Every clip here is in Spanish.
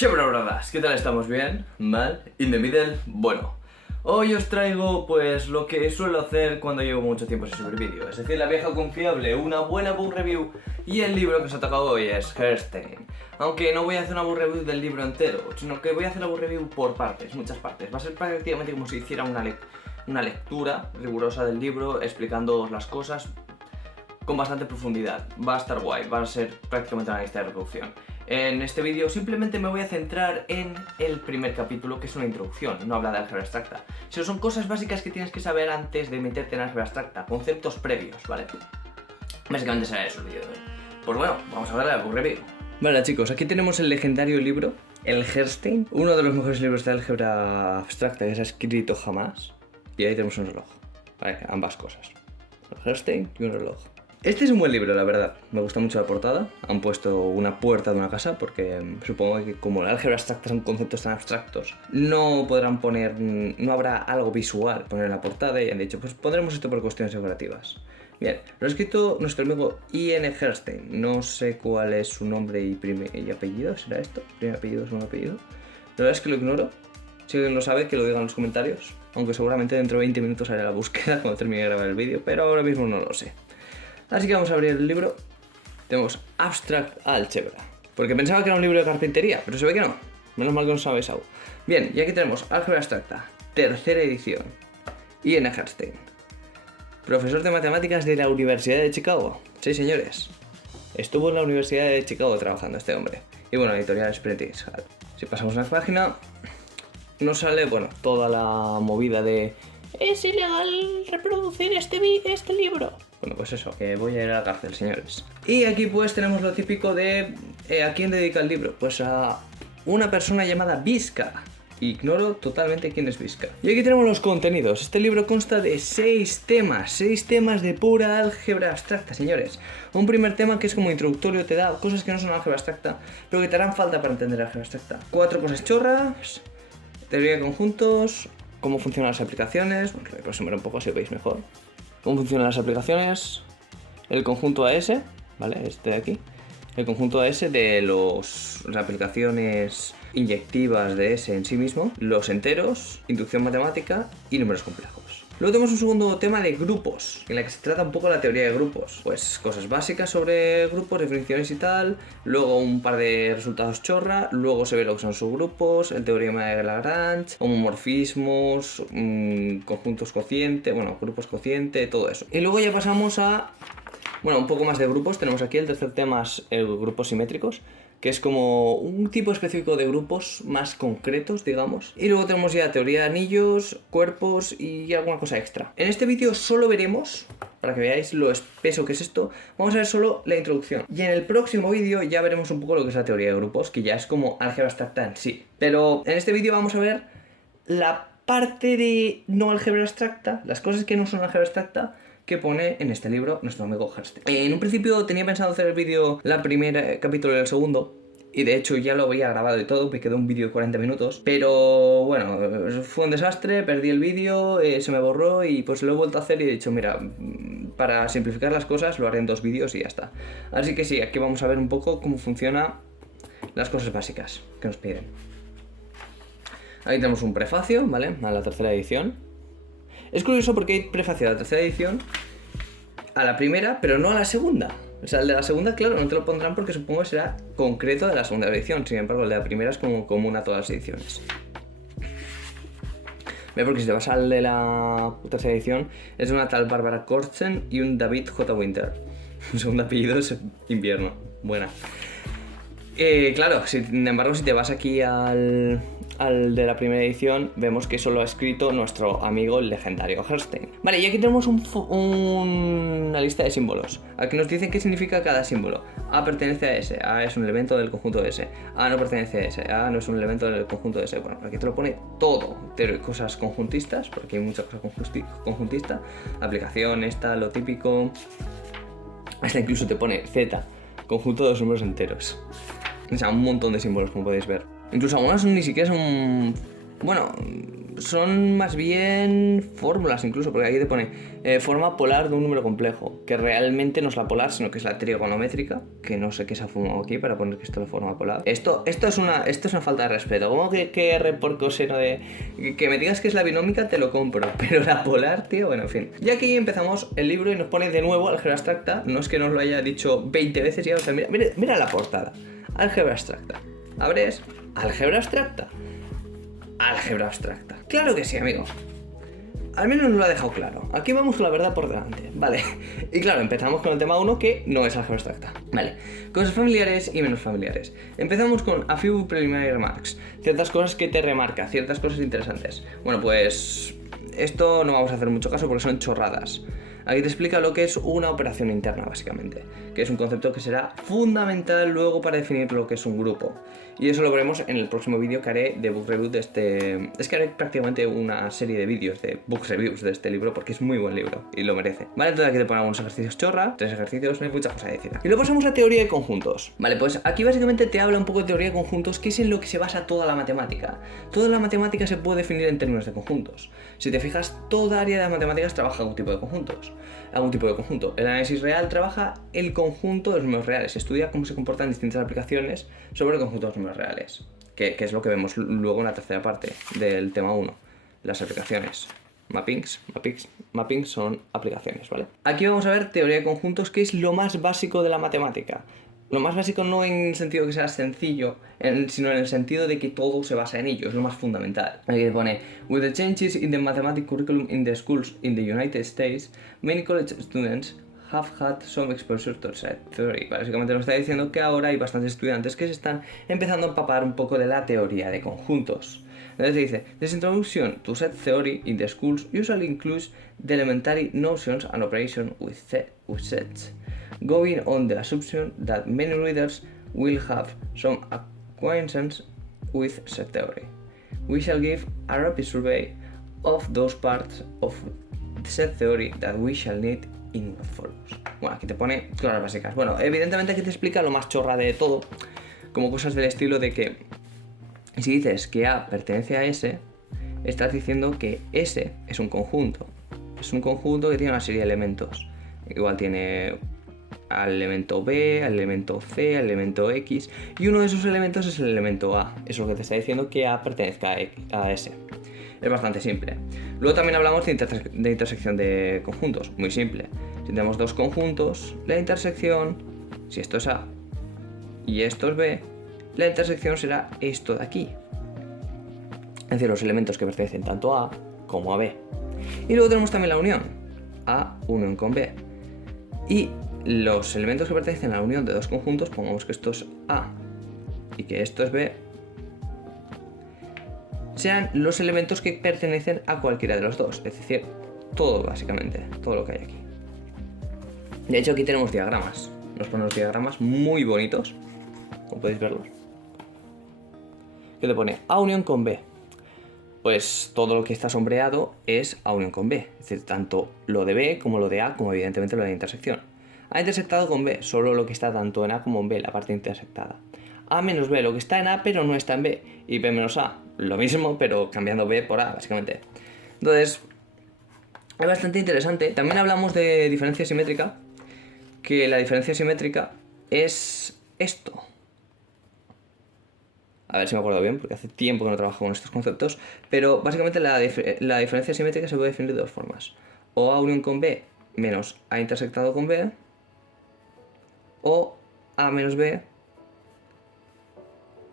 Brothers, ¿qué tal estamos? ¿Bien? ¿Mal? ¿In the middle? Bueno, hoy os traigo pues lo que suelo hacer cuando llevo mucho tiempo sin subir vídeo, es decir, la vieja confiable, una buena book review, y el libro que os ha tocado hoy es Herrstein. Aunque no voy a hacer una book review del libro entero, sino que voy a hacer la book review por partes, muchas partes. Va a ser prácticamente como si hiciera una lectura rigurosa del libro, explicándoos las cosas con bastante profundidad. Va a estar guay, va a ser prácticamente una lista de reproducción. En este vídeo simplemente me voy a centrar en el primer capítulo, que es una introducción, no habla de álgebra abstracta. Eso son cosas básicas que tienes que saber antes de meterte en álgebra abstracta, conceptos previos, ¿vale? Básicamente será eso el vídeo de hoy. Pues bueno, vamos a ver la book review. Vale chicos, aquí tenemos el legendario libro, el Herrstein, uno de los mejores libros de álgebra abstracta que se ha escrito jamás. Y ahí tenemos un reloj, vale, ambas cosas, el Herrstein y un reloj. Este es un buen libro, la verdad. Me gusta mucho la portada. Han puesto una puerta de una casa porque supongo que como el álgebra abstracta son conceptos tan abstractos, no podrán poner, no habrá algo visual poner en la portada y han dicho, pues pondremos esto por cuestiones decorativas. Bien, lo ha escrito nuestro amigo Ian Herrstein. No sé cuál es su nombre y apellido, ¿será esto? ¿Primer apellido, segundo apellido? La verdad es que lo ignoro. Si alguien lo sabe, que lo diga en los comentarios. Aunque seguramente dentro de 20 minutos haré la búsqueda cuando termine de grabar el vídeo, pero ahora mismo no lo sé. Así que vamos a abrir el libro. Tenemos Abstract Algebra, porque pensaba que era un libro de carpintería, pero se ve que no. Menos mal que no sabéis algo. Bien, y aquí tenemos Álgebra Abstracta, tercera edición. Ian Herrstein, profesor de matemáticas de la Universidad de Chicago. Sí, señores. Estuvo en la Universidad de Chicago trabajando este hombre. Y bueno, editorial Sprintix. Si pasamos a la página, nos sale, bueno, toda la movida de... Es ilegal reproducir este libro. Bueno, pues eso, que voy a ir a la cárcel, señores. Y aquí pues tenemos lo típico de... ¿a quién dedica el libro? Pues a una persona llamada Vizca. Ignoro totalmente quién es Vizca. Y aquí tenemos los contenidos. Este libro consta de 6 temas de pura álgebra abstracta, señores. Un primer tema que es como introductorio, te da cosas que no son álgebra abstracta, pero que te harán falta para entender álgebra abstracta. 4 cosas chorras, teoría de conjuntos, cómo funcionan las aplicaciones, bueno, lo resumiré un poco si lo veis mejor. Cómo funcionan las aplicaciones, el conjunto AS, ¿vale? Este de aquí. El conjunto AS de las aplicaciones inyectivas de S en sí mismo, los enteros, inducción matemática y números complejos. Luego tenemos un segundo tema de grupos, en la que se trata un poco la teoría de grupos. Pues cosas básicas sobre grupos, definiciones y tal, luego un par de resultados chorra, luego se ve lo que son subgrupos, el teorema de Lagrange, homomorfismos, conjuntos cociente, bueno, grupos cociente, todo eso. Y luego ya pasamos a, bueno, un poco más de grupos. Tenemos aquí el tercer tema, el grupos simétricos, que es como un tipo específico de grupos más concretos, digamos. Y luego tenemos ya teoría de anillos, cuerpos y alguna cosa extra. En este vídeo solo veremos, para que veáis lo espeso que es esto, vamos a ver solo la introducción. Y en el próximo vídeo ya veremos un poco lo que es la teoría de grupos, que ya es como álgebra abstracta en sí. Pero en este vídeo vamos a ver la parte de no álgebra abstracta, las cosas que no son álgebra abstracta, que pone en este libro nuestro amigo Herrstein. En un principio tenía pensado hacer el vídeo, la primera capítulo y el segundo, y de hecho ya lo había grabado y todo, me quedó un vídeo de 40 minutos, pero bueno, fue un desastre, perdí el vídeo, se me borró y pues lo he vuelto a hacer y he dicho, mira, para simplificar las cosas lo haré en 2 vídeos y ya está. Así que sí, aquí vamos a ver un poco cómo funcionan las cosas básicas que nos piden. Ahí tenemos un prefacio, ¿vale? A la tercera edición. Es curioso porque hay prefacio a la tercera edición, a la primera, pero no a la segunda. O sea, el de la segunda, claro, no te lo pondrán porque supongo que será concreto de la segunda edición. Sin embargo, el de la primera es como común a todas las ediciones. ¿Ves? Porque si te vas al de la tercera edición, es una tal Bárbara Kortzen y un David J. Winter. Un segundo apellido es invierno. Buena. Claro, sin embargo, si te vas aquí al de la primera edición, vemos que eso lo ha escrito nuestro amigo el legendario Herrstein. Vale, y aquí tenemos una lista de símbolos. Aquí nos dice qué significa cada símbolo. A pertenece a S, A es un elemento del conjunto de S, A no pertenece a S, A no es un elemento del conjunto de S. Bueno, aquí te lo pone todo. Cosas conjuntistas, porque hay muchas cosas conjuntistas. Aplicación, esta, lo típico. Hasta incluso te pone Z, conjunto de los números enteros. O sea, un montón de símbolos, como podéis ver. Incluso algunos ni siquiera son... Bueno, son más bien fórmulas incluso, porque aquí te pone forma polar de un número complejo, que realmente no es la polar, sino que es la trigonométrica, que no sé qué se ha fumado aquí para poner que esto es la forma polar. Esto es una falta de respeto. ¿Cómo que R por coseno de...? Que me digas que es la binómica te lo compro, pero la polar, tío, bueno, en fin. Y aquí empezamos el libro y nos pone de nuevo álgebra abstracta, no es que nos lo haya dicho 20 veces ya, o sea, mira la portada. Álgebra abstracta. ¿Abres? Álgebra abstracta. Álgebra abstracta. Claro que sí, amigo. Al menos nos lo ha dejado claro. Aquí vamos con la verdad por delante. Vale. Y claro, empezamos con el tema 1, que no es álgebra abstracta. Vale. Cosas familiares y menos familiares. Empezamos con a few preliminary remarks. Ciertas cosas que te remarca, ciertas cosas interesantes. Bueno, pues esto no vamos a hacer mucho caso porque son chorradas. Aquí te explica lo que es una operación interna, básicamente, que es un concepto que será fundamental luego para definir lo que es un grupo. Y eso lo veremos en el próximo vídeo que haré de book review de este... Es que haré prácticamente una serie de vídeos de book reviews de este libro porque es muy buen libro y lo merece. Vale, entonces aquí te ponen algunos ejercicios chorra, 3 ejercicios, no hay mucha cosa a decir. Y luego pasamos a teoría de conjuntos. Vale, pues aquí básicamente te habla un poco de teoría de conjuntos, que es en lo que se basa toda la matemática. Toda la matemática se puede definir en términos de conjuntos. Si te fijas, toda área de las matemáticas trabaja algún tipo de conjuntos. Algún tipo de conjunto. El análisis real trabaja el conjunto de los números reales, estudia cómo se comportan distintas aplicaciones sobre el conjunto de los números reales, que es lo que vemos luego en la tercera parte del tema 1, las aplicaciones. Mappings son aplicaciones, ¿vale? Aquí vamos a ver teoría de conjuntos, que es lo más básico de la matemática. Lo más básico no en el sentido que sea sencillo, sino en el sentido de que todo se basa en ello, es lo más fundamental. Aquí te pone, with the changes in the mathematics curriculum in the schools in the United States, many college students have had some exposure to set theory. Básicamente nos está diciendo que ahora hay bastantes estudiantes que se están empezando a empapar un poco de la teoría de conjuntos. Entonces dice, this introduction to set theory in the schools usually includes the elementary notions and operation with sets, going on the assumption that many readers will have some acquaintance with set theory. We shall give a rapid survey of those parts of set theory that we shall need in what follows. Bueno, aquí te pone cosas básicas. Bueno, evidentemente aquí te explica lo más chorra de todo, como cosas del estilo de que si dices que A pertenece a S, estás diciendo que S es un conjunto. Es un conjunto que tiene una serie de elementos. Igual tiene al elemento B, al elemento C, al elemento X, y uno de esos elementos es el elemento A. Eso es lo que te está diciendo que A pertenezca a S. Es bastante simple. Luego también hablamos de intersección de conjuntos. Muy simple. Si tenemos dos conjuntos, la intersección, si esto es A y esto es B, la intersección será esto de aquí. Es decir, los elementos que pertenecen tanto a A como a B. Y luego tenemos también la unión. A unión con B. Y los elementos que pertenecen a la unión de dos conjuntos, pongamos que esto es A y que esto es B, sean los elementos que pertenecen a cualquiera de los dos. Es decir, todo básicamente, todo lo que hay aquí. De hecho, aquí tenemos diagramas. Nos ponen los diagramas muy bonitos, como podéis verlos. ¿Qué te pone? A unión con B. Pues todo lo que está sombreado es A unión con B. Es decir, tanto lo de B como lo de A, como evidentemente lo de la intersección. A intersectado con B, solo lo que está tanto en A como en B, la parte intersectada. A menos B, lo que está en A pero no está en B. Y B menos A, lo mismo, pero cambiando B por A, básicamente. Entonces, es bastante interesante. También hablamos de diferencia simétrica, que la diferencia simétrica es esto. A ver si me acuerdo bien, porque hace tiempo que no trabajo con estos conceptos. Pero básicamente la diferencia simétrica se puede definir de dos formas. O A unión con B menos A intersectado con B, o A menos B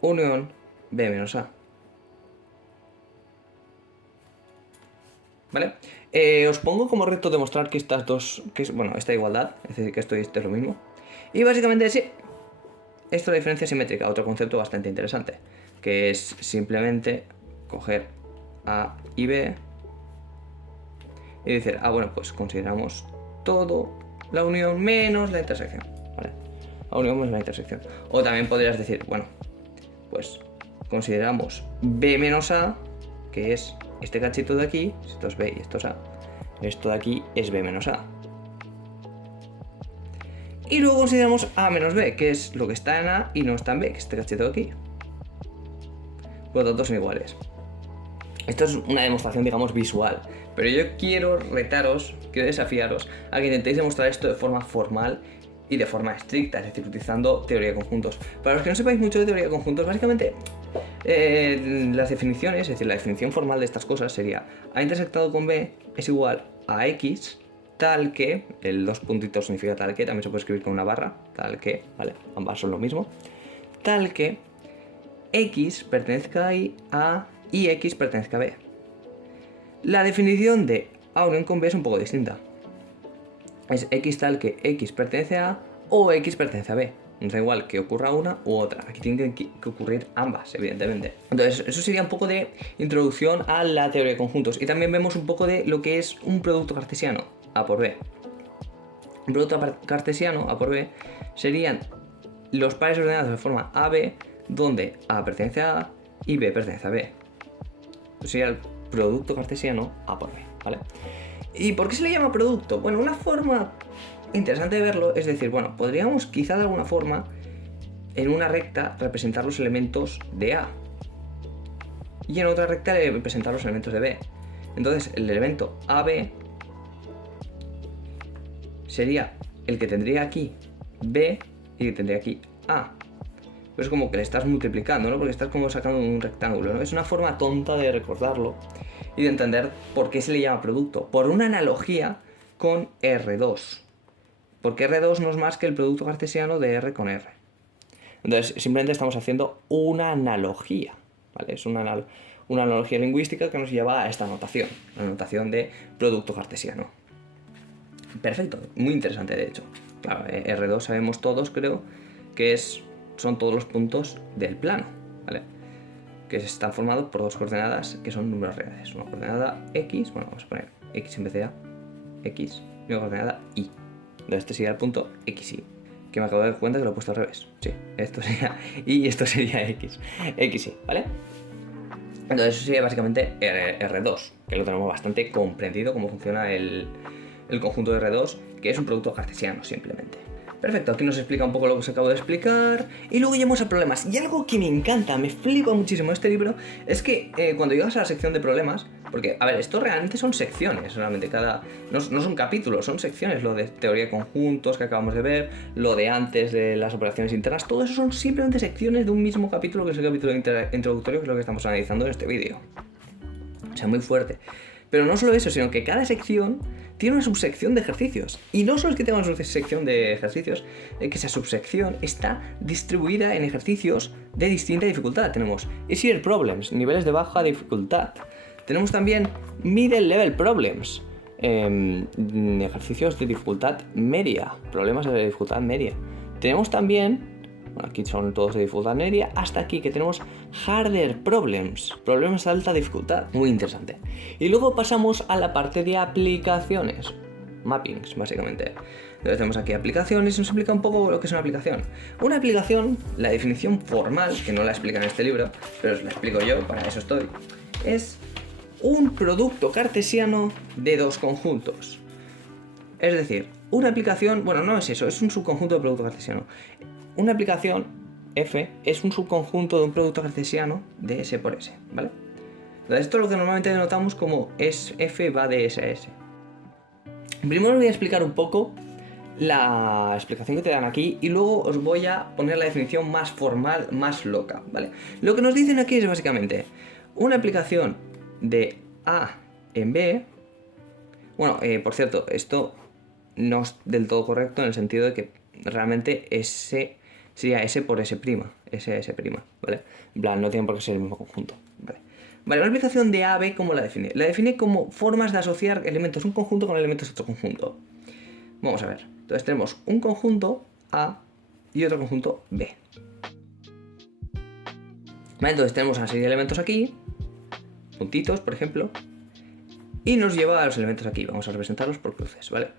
unión B menos A. ¿Vale? Os pongo como reto demostrar que estas dos, esta igualdad, es decir, que esto y esto es lo mismo. Y básicamente sí, esto es la diferencia simétrica, otro concepto bastante interesante, que es simplemente coger A y B y decir, bueno, pues consideramos todo la unión menos la intersección, ¿vale? La unión menos la intersección. O también podrías decir, bueno, pues consideramos B menos A, que es este cachito de aquí, esto es B y esto es A. Esto de aquí es B menos A. Y luego consideramos A menos B, que es lo que está en A y no está en B, que es este cachito de aquí. Por lo tanto son iguales. Esto es una demostración, digamos, visual, pero yo quiero retaros, quiero desafiaros a que intentéis demostrar esto de forma formal y de forma estricta, es decir, utilizando teoría de conjuntos. Para los que no sepáis mucho de teoría de conjuntos, básicamente las definiciones, es decir, la definición formal de estas cosas sería A intersectado con B es igual a X tal que, el dos puntitos significa tal que, también se puede escribir con una barra, tal que, ¿vale? Ambas son lo mismo, tal que X pertenezca a y X pertenezca a B. La definición de A unión con B es un poco distinta. Es X tal que X pertenece a A o X pertenece a B. No da igual que ocurra una u otra. Aquí tienen que ocurrir ambas, evidentemente. Entonces, eso sería un poco de introducción a la teoría de conjuntos. Y también vemos un poco de lo que es un producto cartesiano, A por B. Un producto cartesiano, A por B, serían los pares ordenados de forma AB, donde A pertenece a A y B pertenece a B. Eso sería el producto cartesiano A por B, ¿vale? ¿Y por qué se le llama producto? Bueno, una forma interesante de verlo es decir, bueno, podríamos quizá de alguna forma en una recta representar los elementos de A y en otra recta representar los elementos de B. Entonces el elemento AB sería el que tendría aquí B y que tendría aquí A. Pero es como que le estás multiplicando, ¿no? Porque estás como sacando un rectángulo, ¿no? Es una forma tonta de recordarlo y de entender por qué se le llama producto. Por una analogía con R2. Porque R2 no es más que el producto cartesiano de R con R. Entonces, simplemente estamos haciendo una analogía, ¿vale? Es una analogía lingüística que nos lleva a esta notación, la notación de producto cartesiano. Perfecto, muy interesante de hecho. Claro, R2 sabemos todos, creo, que son todos los puntos del plano, ¿vale? Que están formados por dos coordenadas que son números reales. Una coordenada X, bueno, vamos a poner X en vez de A, X, y una coordenada Y. Entonces este sería el punto XY, que me acabo de dar cuenta que lo he puesto al revés. Sí, esto sería Y y esto sería X, XY, ¿vale? Entonces eso sería básicamente R2, que lo tenemos bastante comprendido cómo funciona el conjunto de R2, que es un producto cartesiano simplemente. Perfecto, aquí nos explica un poco lo que os acabo de explicar y luego llegamos a problemas. Y algo que me encanta, me flipa muchísimo este libro, es que cuando llegas a la sección de problemas, porque, a ver, esto realmente son secciones, realmente no son capítulos, son secciones, lo de teoría de conjuntos que acabamos de ver, lo de antes de las operaciones internas, todo eso son simplemente secciones de un mismo capítulo, que es el capítulo introductorio, que es lo que estamos analizando en este vídeo. O sea, muy fuerte. Pero no solo eso, sino que cada sección tiene una subsección de ejercicios. Y no solo es que tenga una subsección de ejercicios, es que esa subsección está distribuida en ejercicios de distinta dificultad. Tenemos Easier Problems, niveles de baja dificultad. Tenemos también Middle Level Problems, ejercicios de dificultad media, problemas de dificultad media. Tenemos también, bueno, aquí son todos de dificultad media, hasta aquí que tenemos Harder Problems, problemas de alta dificultad, muy interesante. Y luego pasamos a la parte de aplicaciones, mappings básicamente. Entonces tenemos aquí aplicaciones y nos explica un poco lo que es una aplicación. Una aplicación, la definición formal, que no la explica en este libro, pero os la explico yo, para eso estoy, es un producto cartesiano de dos conjuntos. Es decir, una aplicación, bueno, no es eso, es un subconjunto de producto cartesiano. Una aplicación, F, es un subconjunto de un producto cartesiano de S por S, ¿vale? Entonces esto es lo que normalmente denotamos como F va de S a S. Primero os voy a explicar un poco la explicación que te dan aquí y luego os voy a poner la definición más formal, más loca, ¿vale? Lo que nos dicen aquí es básicamente una aplicación de A en B. Bueno, por cierto, esto no es del todo correcto en el sentido de que realmente S sería S por S', S', ¿vale? En plan, no tienen por qué ser el mismo conjunto, ¿vale? Vale, una aplicación de A a B, ¿cómo la define? La define como formas de asociar elementos de un conjunto con elementos de otro conjunto. Vamos a ver. Entonces tenemos un conjunto A y otro conjunto B. Vale, entonces tenemos una serie de elementos aquí, puntitos, por ejemplo, y nos lleva a los elementos aquí. Vamos a representarlos por cruces, ¿vale?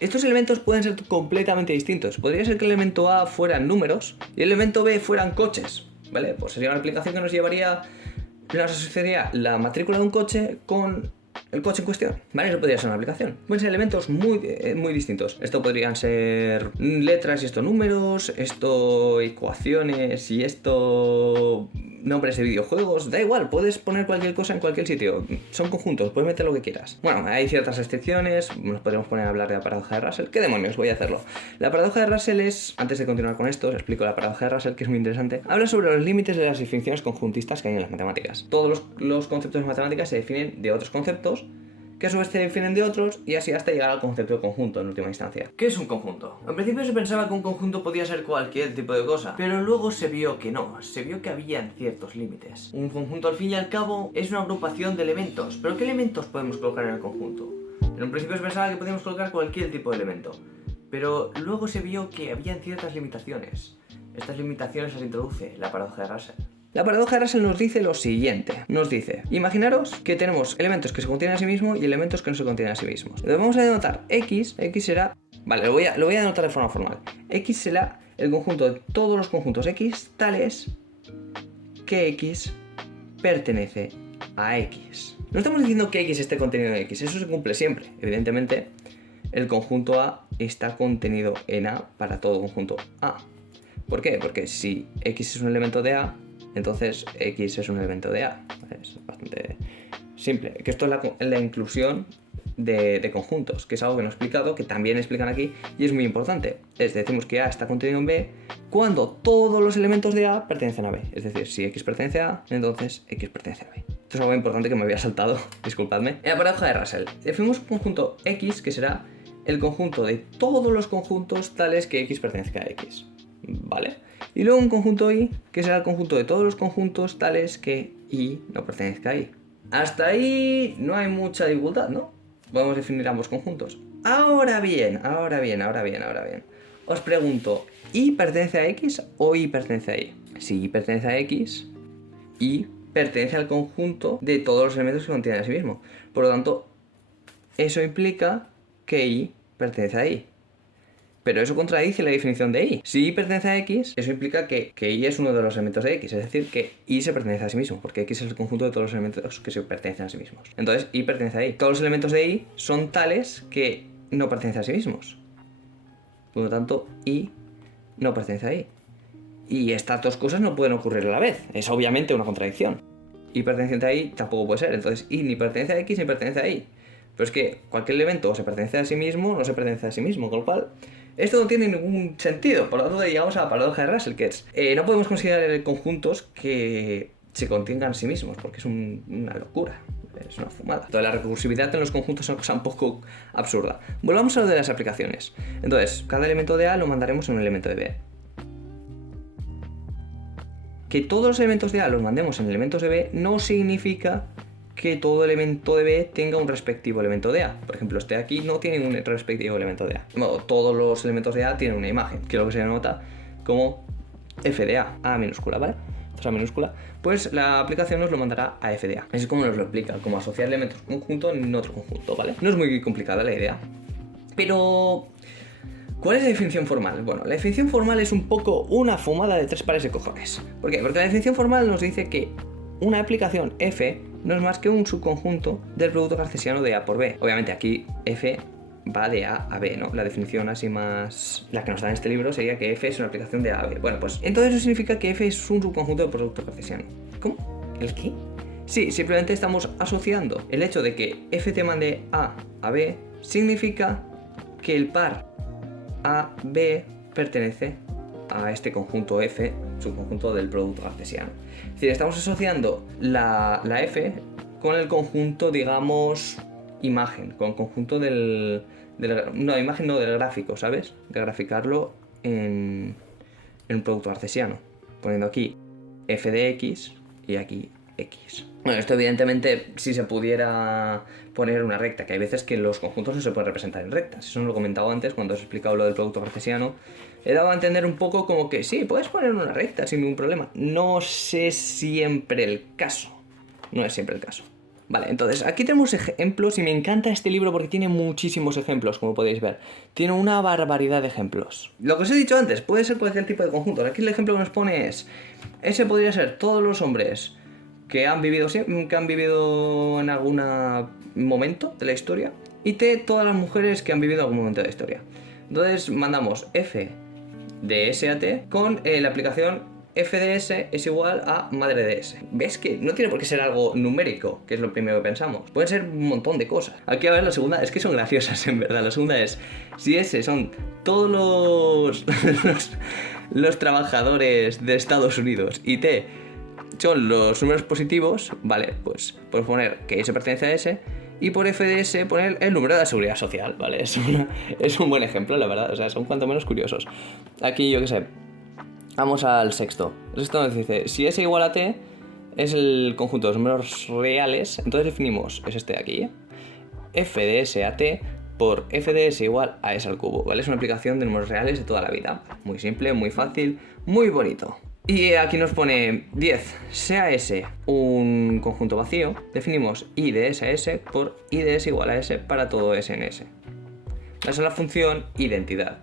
Estos elementos pueden ser completamente distintos. Podría ser que el elemento A fueran números y el elemento B fueran coches, ¿vale? Pues sería una aplicación que nos asociaría la matrícula de un coche con el coche en cuestión, ¿vale? Eso podría ser una aplicación. Pueden ser elementos muy distintos. Esto podrían ser letras y esto números, esto ecuaciones y esto nombres de videojuegos, da igual, puedes poner cualquier cosa en cualquier sitio, son conjuntos, puedes meter lo que quieras. Bueno, hay ciertas restricciones, nos podemos poner a hablar de la paradoja de Russell. ¿Qué demonios? Voy a hacerlo. La paradoja de Russell es, antes de continuar con esto, os explico la paradoja de Russell, que es muy interesante. Habla sobre los límites de las definiciones conjuntistas que hay en las matemáticas. Todos los conceptos de matemáticas se definen de otros conceptos, que a su vez se definen de otros, y así hasta llegar al concepto de conjunto en última instancia. ¿Qué es un conjunto? En principio se pensaba que un conjunto podía ser cualquier tipo de cosa, pero luego se vio que no, se vio que habían ciertos límites. Un conjunto al fin y al cabo es una agrupación de elementos, pero ¿qué elementos podemos colocar en el conjunto? En un principio se pensaba que podíamos colocar cualquier tipo de elemento, pero luego se vio que habían ciertas limitaciones. Estas limitaciones las introduce la paradoja de Russell. La paradoja de Russell nos dice lo siguiente. Nos dice, imaginaros que tenemos elementos que se contienen a sí mismos y elementos que no se contienen a sí mismos. Entonces vamos a denotar X será... Vale, lo voy a denotar de forma formal. X será el conjunto de todos los conjuntos X tales que X pertenece a X. No estamos diciendo que X esté contenido en X, eso se cumple siempre. Evidentemente, el conjunto A está contenido en A para todo conjunto A. ¿Por qué? Porque si X es un elemento de A, entonces X es un elemento de A. Es bastante simple. Que esto es la inclusión de conjuntos, que es algo que no he explicado, que también explican aquí, y es muy importante. Decimos que A está contenido en B cuando todos los elementos de A pertenecen a B. Es decir, si X pertenece a A, entonces X pertenece a B. Esto es algo importante que me había saltado, disculpadme. En la paradoja de Russell, definimos un conjunto X que será el conjunto de todos los conjuntos tales que X pertenezca a X. ¿Vale? Y luego un conjunto Y, que será el conjunto de todos los conjuntos tales que Y no pertenezca a Y. Hasta ahí no hay mucha dificultad, ¿no? Podemos definir ambos conjuntos. Ahora bien. Os pregunto, ¿Y pertenece a X o Y pertenece a Y? Si Y pertenece a X, Y pertenece al conjunto de todos los elementos que contienen a sí mismo. Por lo tanto, eso implica que Y pertenece a Y. Pero eso contradice la definición de Y. Si Y pertenece a X, eso implica que Y es uno de los elementos de X, es decir, que Y se pertenece a sí mismo, porque X es el conjunto de todos los elementos que se pertenecen a sí mismos. Entonces, Y pertenece a Y. Todos los elementos de Y son tales que no pertenecen a sí mismos. Por lo tanto, Y no pertenece a Y. Y estas dos cosas no pueden ocurrir a la vez. Es obviamente una contradicción. Y perteneciente a Y tampoco puede ser. Entonces, Y ni pertenece a X ni pertenece a Y. Pero es que cualquier elemento o se pertenece a sí mismo o no se pertenece a sí mismo, con lo cual esto no tiene ningún sentido. Por lo tanto, llegamos a la paradoja de Russell, que es no podemos considerar conjuntos que se contengan a sí mismos, porque es una locura, es una fumada. Toda la recursividad en los conjuntos es una cosa un poco absurda. Volvamos a lo de las aplicaciones. Entonces, cada elemento de A lo mandaremos en un elemento de B. Que todos los elementos de A los mandemos en elementos de B no significa que todo elemento de B tenga un respectivo elemento de A. Por ejemplo, este de aquí no tiene un respectivo elemento de A. Bueno, todos los elementos de A tienen una imagen, que es lo que se denota como f de A minúscula, ¿vale? A minúscula, pues la aplicación nos lo mandará a f de A. Así es como nos lo explica, como asociar elementos conjunto en otro conjunto, ¿vale? No es muy complicada la idea. Pero ¿cuál es la definición formal? Bueno, la definición formal es un poco una fumada de tres pares de cojones. ¿Por qué? Porque la definición formal nos dice que una aplicación f no es más que un subconjunto del producto cartesiano de A por B. Obviamente aquí f va de A a B, ¿no? La definición así más... la que nos da en este libro sería que f es una aplicación de A a B. Bueno, pues entonces eso significa que f es un subconjunto del producto cartesiano. ¿Cómo? ¿El qué? Sí, simplemente estamos asociando el hecho de que f te mande A a B significa que el par A-B pertenece a este conjunto F, subconjunto del producto cartesiano. Es decir, estamos asociando la F con el conjunto, digamos, imagen, con el conjunto del gráfico, ¿sabes? De graficarlo en un producto cartesiano, poniendo aquí F de X y aquí X. Bueno, esto evidentemente si se pudiera poner una recta, que hay veces que los conjuntos no se pueden representar en rectas. Eso no lo he comentado antes cuando os he explicado lo del producto cartesiano. He dado a entender un poco como que sí, puedes poner una recta sin ningún problema. No es siempre el caso. No es siempre el caso. Vale, entonces aquí tenemos ejemplos y me encanta este libro porque tiene muchísimos ejemplos, como podéis ver. Tiene una barbaridad de ejemplos. Lo que os he dicho antes, puede ser cualquier tipo de conjuntos. Aquí el ejemplo que nos pone es... ese podría ser todos los hombres que han vivido en algún momento de la historia, y T, todas las mujeres que han vivido en algún momento de la historia. Entonces mandamos F de S a T con la aplicación f de s es igual a madre de s. ¿Ves que no tiene por qué ser algo numérico, que es lo primero que pensamos? Pueden ser un montón de cosas. Aquí a ver la segunda, es que son graciosas en verdad. La segunda es, si s son todos los trabajadores de Estados Unidos y t son los números positivos, vale, pues podemos poner que s pertenece a s y por f de s poner el número de la seguridad social, ¿vale? Es un buen ejemplo, la verdad, o sea, son cuanto menos curiosos. Aquí, yo qué sé, vamos al sexto. El sexto nos dice, si s igual a t es el conjunto de los números reales, entonces definimos, es este de aquí, f de s a t por f de s igual a s al cubo, ¿vale? Es una aplicación de números reales de toda la vida. Muy simple, muy fácil, muy bonito. Y aquí nos pone 10, sea S un conjunto vacío, definimos I de S a S por I de S igual a S para todo S en S. Esa es la función identidad.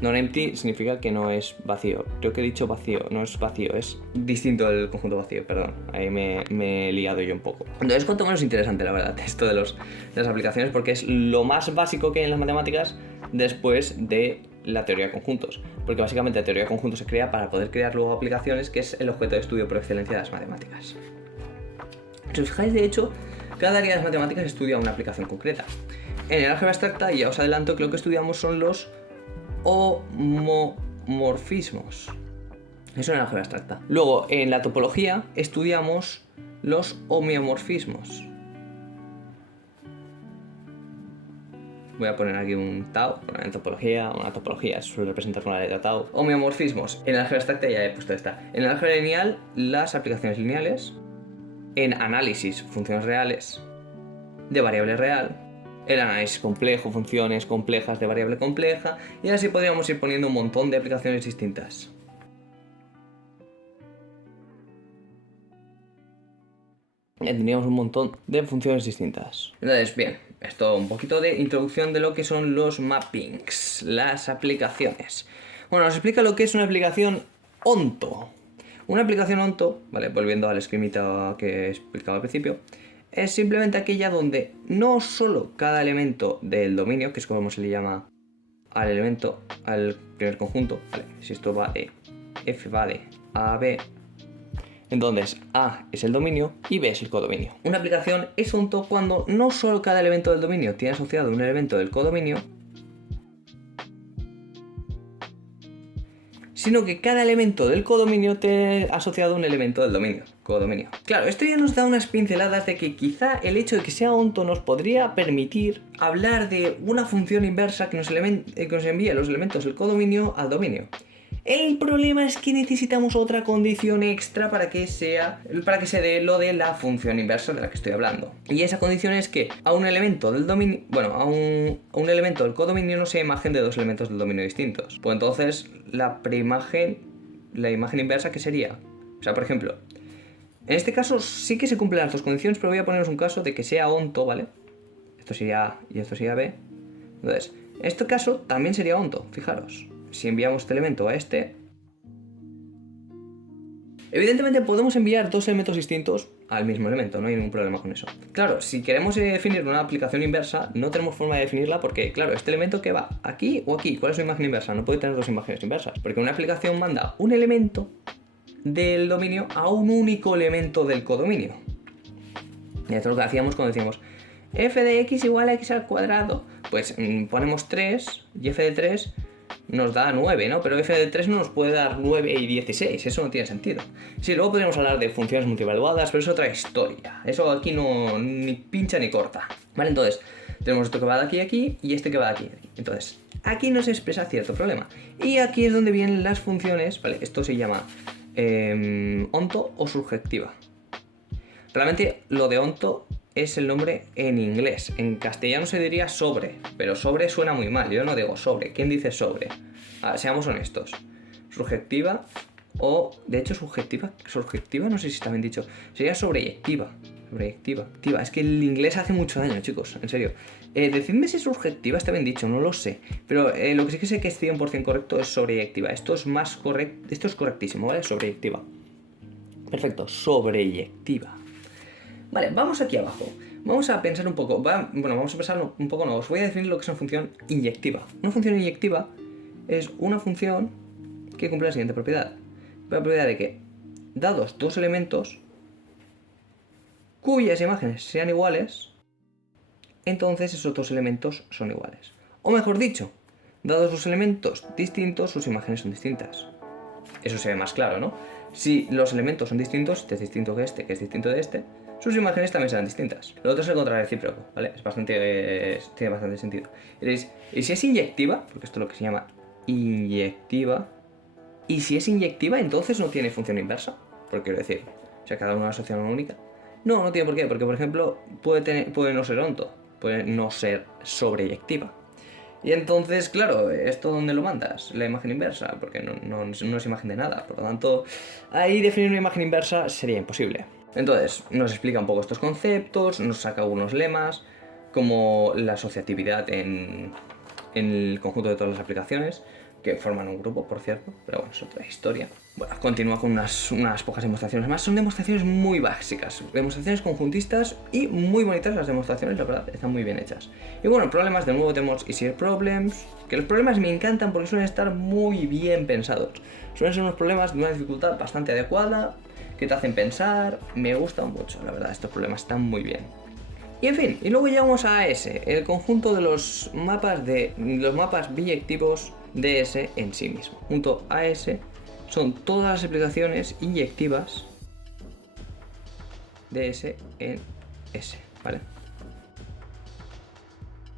Non-empty significa que no es vacío. Creo que he dicho vacío, no es vacío, es distinto del conjunto vacío, perdón. Ahí me he liado yo un poco. Entonces es cuanto menos interesante, la verdad, esto de las aplicaciones, porque es lo más básico que hay en las matemáticas después de la teoría de conjuntos. Porque básicamente la teoría de conjuntos se crea para poder crear luego aplicaciones, que es el objeto de estudio por excelencia de las matemáticas. Si os fijáis, de hecho, cada área de las matemáticas estudia una aplicación concreta. En el álgebra abstracta, ya os adelanto que lo que estudiamos son los homomorfismos. Eso en el álgebra abstracta. Luego, en la topología, estudiamos los homeomorfismos. Voy a poner aquí un tau, una topología se suele representar con la letra tau. Homeomorfismos. En el álgebra abstracta ya he puesto esta. En el álgebra lineal, las aplicaciones lineales. En análisis, funciones reales de variable real. El análisis complejo, funciones complejas de variable compleja. Y así podríamos ir poniendo un montón de aplicaciones distintas. Tendríamos un montón de funciones distintas. Entonces, bien, esto un poquito de introducción de lo que son los mappings, las aplicaciones. Bueno, nos explica lo que es una aplicación onto. Una aplicación onto, vale, volviendo al esquemita que he explicado al principio, es simplemente aquella donde no solo cada elemento del dominio, que es como se le llama al elemento, al primer conjunto, vale, si esto va de F va de A a B, entonces A es el dominio y B es el codominio. Una aplicación es onto cuando no solo cada elemento del dominio tiene asociado un elemento del codominio, sino que cada elemento del codominio tiene asociado un elemento del dominio, codominio. Claro, esto ya nos da unas pinceladas de que quizá el hecho de que sea onto nos podría permitir hablar de una función inversa que nos envíe los elementos del codominio al dominio. El problema es que necesitamos otra condición extra para que se dé lo de la función inversa de la que estoy hablando. Y esa condición es que a un elemento del dominio, a un elemento del codominio no sea imagen de dos elementos del dominio distintos. Pues entonces la imagen inversa, ¿qué sería? O sea, por ejemplo, en este caso sí que se cumplen las dos condiciones, pero voy a poneros un caso de que sea onto, ¿vale? Esto sería A y esto sería B. Entonces, en este caso también sería onto, fijaros. Si enviamos este elemento a este, evidentemente podemos enviar dos elementos distintos al mismo elemento, no hay ningún problema con eso. Claro, si queremos definir una aplicación inversa, no tenemos forma de definirla porque, claro, este elemento que va aquí o aquí, ¿cuál es su imagen inversa? No puede tener dos imágenes inversas, porque una aplicación manda un elemento del dominio a un único elemento del codominio. Y esto es lo que hacíamos cuando decíamos f de x igual a x al cuadrado. Pues ponemos 3 y f de 3 nos da 9, ¿no? Pero f de 3 no nos puede dar 9 y 16, eso no tiene sentido. Sí, luego podríamos hablar de funciones multivaluadas, pero es otra historia. Eso aquí no ni pincha ni corta. Vale, entonces, tenemos esto que va de aquí a aquí y este que va de aquí a aquí. Entonces, aquí nos expresa cierto problema. Y aquí es donde vienen las funciones, ¿vale? Esto se llama onto o surjectiva. Realmente lo de onto es el nombre en inglés. En castellano se diría sobre, pero sobre suena muy mal. Yo no digo sobre. ¿Quién dice sobre? Seamos honestos. Surjectiva o, de hecho, surjectiva no sé si está bien dicho. Sería sobreyectiva. Sobreyectiva. Es que el inglés hace mucho daño, chicos. En serio. Decidme si surjectiva está bien dicho, no lo sé. Pero lo que sí que sé que es 100% correcto es sobreyectiva. Esto es más correcto. Esto es correctísimo, ¿vale? Sobreyectiva. Perfecto. Sobreyectiva. Vale, vamos aquí abajo. Vamos a pensar un poco. Vamos a pensar un poco. No, os voy a definir lo que es una función inyectiva. Una función inyectiva es una función que cumple la siguiente propiedad. La propiedad de que, dados dos elementos cuyas imágenes sean iguales, entonces esos dos elementos son iguales. O mejor dicho, dados los elementos distintos, sus imágenes son distintas. Eso se ve más claro, ¿no? Si los elementos son distintos, este es distinto que es distinto de este, sus imágenes también serán distintas. Lo otro es el contrarrecíproco, ¿vale? Tiene bastante sentido. Y diréis, ¿y si es inyectiva? Porque esto es lo que se llama inyectiva. Y si es inyectiva, entonces no tiene función inversa. Porque quiero decir, o sea, cada una asociación única. No, no tiene por qué, porque por ejemplo, puede no ser onto, puede no ser sobreyectiva. Y entonces, claro, ¿esto dónde lo mandas? La imagen inversa, porque no es imagen de nada. Por lo tanto, ahí definir una imagen inversa sería imposible. Entonces, nos explica un poco estos conceptos, nos saca algunos lemas, como la asociatividad en el conjunto de todas las aplicaciones, que forman un grupo, por cierto, pero bueno, es otra historia. Bueno, continúa con unas pocas demostraciones más. Son demostraciones muy básicas, demostraciones conjuntistas y muy bonitas las demostraciones, la verdad, están muy bien hechas. Y bueno, problemas, de nuevo tenemos Easier Problems, que los problemas me encantan porque suelen estar muy bien pensados. Suelen ser unos problemas de una dificultad bastante adecuada, que te hacen pensar, me gustan mucho, la verdad, estos problemas están muy bien. Y en fin, y luego llegamos a AS, el conjunto de los mapas biyectivos de S en sí mismo. Junto a S son todas las aplicaciones inyectivas de S en S, ¿vale?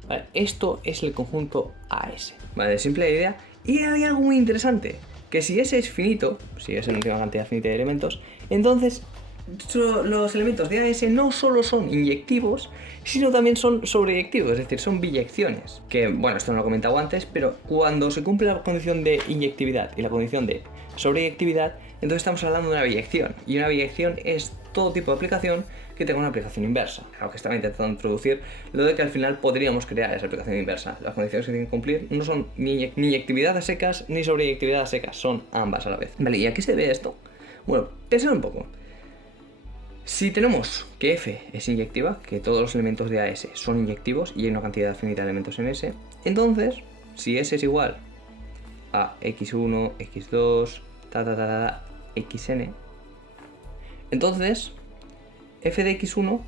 Vale, esto es el conjunto AS, ¿vale? De simple idea. Y hay algo muy interesante, que si S es finito, si S no tiene una cantidad finita de elementos, entonces los elementos de AS no solo son inyectivos, sino también son sobreyectivos, es decir, son biyecciones. Que, bueno, esto no lo he comentado antes, pero cuando se cumple la condición de inyectividad y la condición de sobreyectividad, entonces estamos hablando de una biyección. Y una biyección es todo tipo de aplicación que tenga una aplicación inversa. Aunque estaba intentando introducir lo de que al final podríamos crear esa aplicación inversa. Las condiciones que tienen que cumplir no son ni inyectividad a secas ni sobreyectividad a secas, son ambas a la vez. Vale, ¿y a qué se debe esto? Bueno, pensad un poco. Si tenemos que F es inyectiva, que todos los elementos de AS son inyectivos y hay una cantidad finita de elementos en S, entonces, si S es igual a x1, x2, xn, entonces f de x1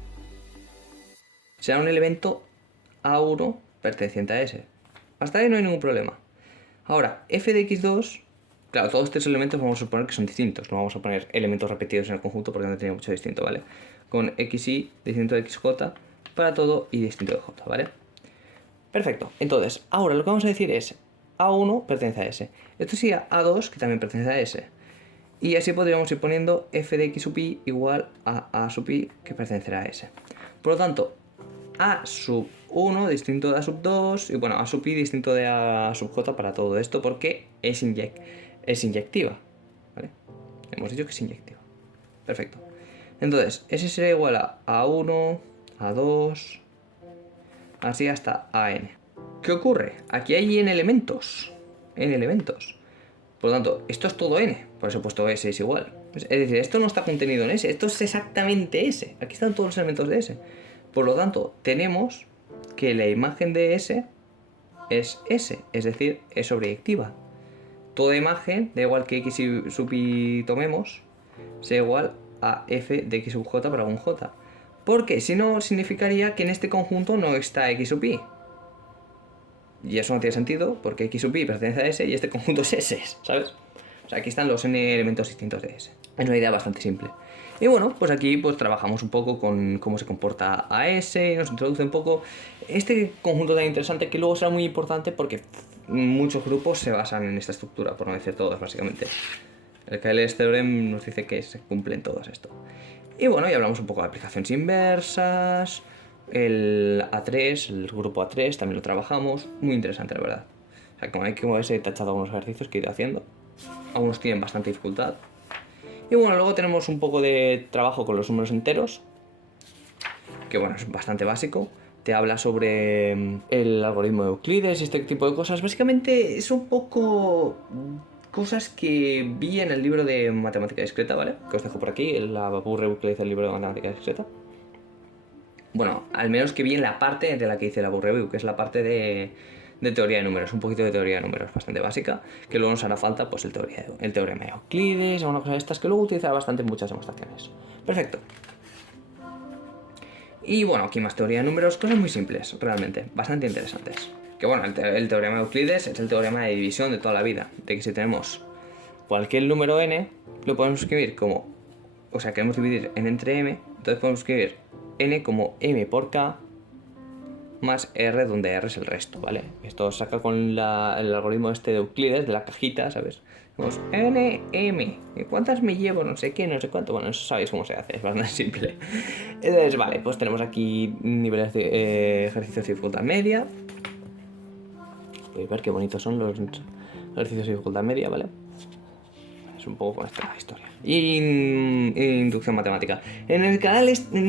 será un elemento A1 perteneciente a S. Hasta ahí no hay ningún problema. Ahora, f de x2, claro, todos estos elementos vamos a suponer que son distintos, no vamos a poner elementos repetidos en el conjunto porque no tiene mucho distinto, ¿vale? Con xy distinto de xj para todo y distinto de j, ¿vale? Perfecto, entonces, ahora lo que vamos a decir es A1 pertenece a S. Esto sería A2 que también pertenece a S. Y así podríamos ir poniendo f de x sub i igual a sub i que pertenecerá a S. Por lo tanto, a sub 1 distinto de a sub 2 y bueno, a sub i distinto de a sub j para todo esto porque es inyectiva, ¿vale? Hemos dicho que es inyectiva. Perfecto. Entonces, S será igual a A1, A2, así hasta AN. ¿Qué ocurre? Aquí hay n elementos. Por lo tanto, esto es todo n, por eso he puesto S es igual. Es decir, esto no está contenido en S, esto es exactamente S. Aquí están todos los elementos de S. Por lo tanto, tenemos que la imagen de S es S, es decir, es sobreyectiva. Toda imagen, da igual que x sub i tomemos, sea igual a f de x sub j para un j. Porque si no, significaría que en este conjunto no está x sub i. Y eso no tiene sentido porque x sub i pertenece a S y este conjunto es S, ¿sabes? O sea, aquí están los n elementos distintos de S. Es una idea bastante simple. Y bueno, pues aquí pues trabajamos un poco con cómo se comporta AS y nos introduce un poco este conjunto tan interesante que luego será muy importante porque muchos grupos se basan en esta estructura, por no decir todos, básicamente. El KLS Theorem nos dice que se cumplen todos esto. Y bueno, y hablamos un poco de aplicaciones inversas, el A3, el grupo A3, también lo trabajamos. Muy interesante, la verdad. O sea, como hay que moverse, he tachado algunos ejercicios que he ido haciendo. Algunos tienen bastante dificultad. Y bueno, luego tenemos un poco de trabajo con los números enteros, que bueno, es bastante básico. Te habla sobre el algoritmo de Euclides y este tipo de cosas. Básicamente es un poco cosas que vi en el libro de matemática discreta, ¿vale? Que os dejo por aquí, la aburre Euclides, el libro de matemática discreta. Bueno, al menos que vi en la parte de la que hice la Burreview, que es la parte de de teoría de números, un poquito de teoría de números bastante básica, que luego nos hará falta pues el teorema de Euclides, o una cosa de estas que luego utilizará bastante en muchas demostraciones. Perfecto. Y bueno, aquí más teoría de números, cosas muy simples, realmente, bastante interesantes. Que bueno, el teorema de Euclides es el teorema de división de toda la vida, de que si tenemos cualquier número n, lo podemos escribir como, o sea, queremos dividir n entre m, entonces podemos escribir n como m por k más r, donde r es el resto, ¿vale? Esto saca con el algoritmo este de Euclides, de la cajita, ¿sabes? Tenemos n, m, ¿cuántas me llevo? No sé qué, no sé cuánto. Bueno, eso sabéis cómo se hace, es bastante simple. Entonces, vale, pues tenemos aquí niveles de ejercicios de dificultad media. Podéis ver qué bonitos son los ejercicios de dificultad media, ¿vale? Es un poco con esta historia. Y inducción matemática. En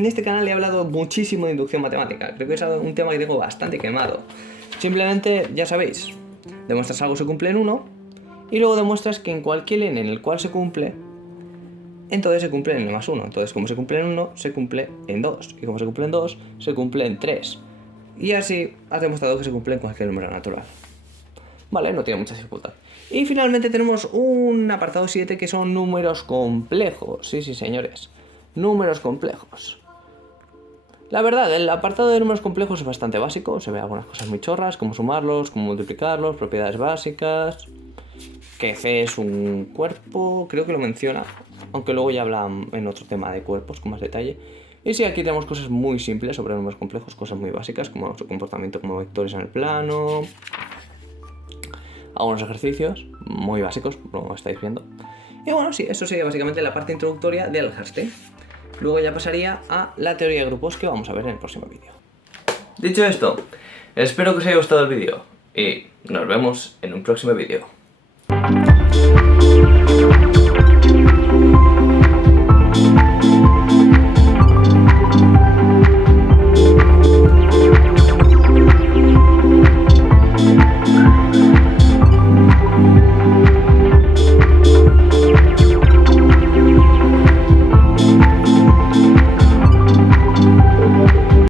este canal he hablado muchísimo de inducción matemática. Creo que es un tema que tengo bastante quemado. Simplemente, ya sabéis, demuestras algo se cumple en 1 y luego demuestras que en cualquier n en el cual se cumple, entonces se cumple en n más 1. Entonces, como se cumple en 1, se cumple en 2. Y como se cumple en 2, se cumple en 3. Y así has demostrado que se cumple en cualquier número natural. Vale, no tiene mucha dificultad. Y finalmente tenemos un apartado 7 que son números complejos. Sí, señores. Números complejos. La verdad, el apartado de números complejos es bastante básico. Se ve algunas cosas muy chorras, como sumarlos, como multiplicarlos, propiedades básicas. Que C es un cuerpo, creo que lo menciona. Aunque luego ya habla en otro tema de cuerpos con más detalle. Y sí, aquí tenemos cosas muy simples sobre números complejos, cosas muy básicas, como su comportamiento como vectores en el plano. Algunos ejercicios muy básicos, como estáis viendo. Y bueno, sí, eso sería básicamente la parte introductoria de Alhasty. Luego ya pasaría a la teoría de grupos, que vamos a ver en el próximo vídeo. Dicho esto, espero que os haya gustado el vídeo y nos vemos en un próximo vídeo.